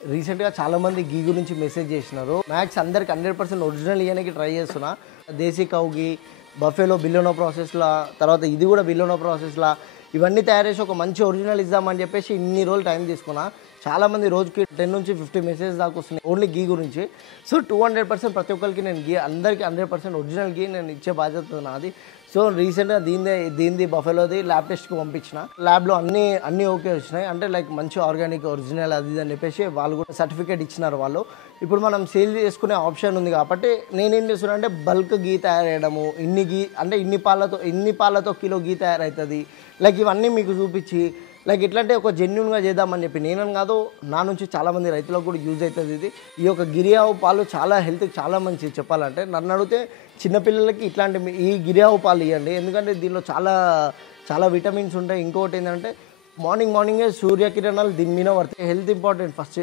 రీసెంట్‌గా చాలామంది గీ గురించి మెసేజ్ చేసినారు. మ్యాక్స్ అందరికి 100% ఒరిజినల్ ఇయ్యనీకి ట్రై చేస్తున్నా. దేశీ కౌ గీ, బఫెలో బిలోనో ప్రాసెస్‌లా, తర్వాత ఇది కూడా బిలోనో ప్రాసెస్‌లా ఇవన్నీ తయారు చేసి ఒక మంచి ఒరిజినల్ ఇద్దామని చెప్పేసి ఇన్ని రోజులు టైం తీసుకున్నా. చాలామంది రోజుకి 10-50 మెసేజ్ దాకా వస్తున్నాయి ఓన్లీ గీ గురించి. సో 200% ప్రతి ఒక్కరికి నేను గీ అందరికీ 100% ఒరిజినల్ గీ నేను ఇచ్చే బాధ్యత నాది. సో రీసెంట్‌గా దీనిది బఫెలోది ల్యాబ్ టెస్ట్‌కి పంపించిన. ల్యాబ్‌లో అన్నీ ఓకే వచ్చినాయి. అంటే లైక్ మంచి ఆర్గానిక్, ఒరిజినల్ అది ఇది అని చెప్పేసి వాళ్ళు కూడా సర్టిఫికేట్ ఇచ్చినారు వాళ్ళు. ఇప్పుడు మనం సేల్ చేసుకునే ఆప్షన్ ఉంది కాబట్టి నేనేం చేస్తున్నా అంటే బల్క్ గీ తయారు చేయడము, ఇన్ని గీ అంటే ఇన్ని పాలతో కిలో గీ తయారవుతుంది. లైక్ ఇవన్నీ మీకు చూపించి లైక్ ఎట్లా అంటే ఒక జెన్యూన్గా చేద్దామని చెప్పి నేనని కాదు, నా నుంచి చాలామంది రైతులకు కూడా యూజ్ అవుతుంది ఇది. ఈ యొక్క గిరి ఆవు పాలు చాలా హెల్త్కి చాలా మంచిది చెప్పాలంటే. నన్ను అడిగితే చిన్నపిల్లలకి ఇట్లాంటి ఈ గిరి ఆవు పాలు ఇవ్వండి, ఎందుకంటే దీనిలో చాలా చాలా విటమిన్స్ ఉంటాయి. ఇంకొకటి ఏంటంటే మార్నింగే సూర్యకిరణాలు దీని మీద పడతాయి. Health important first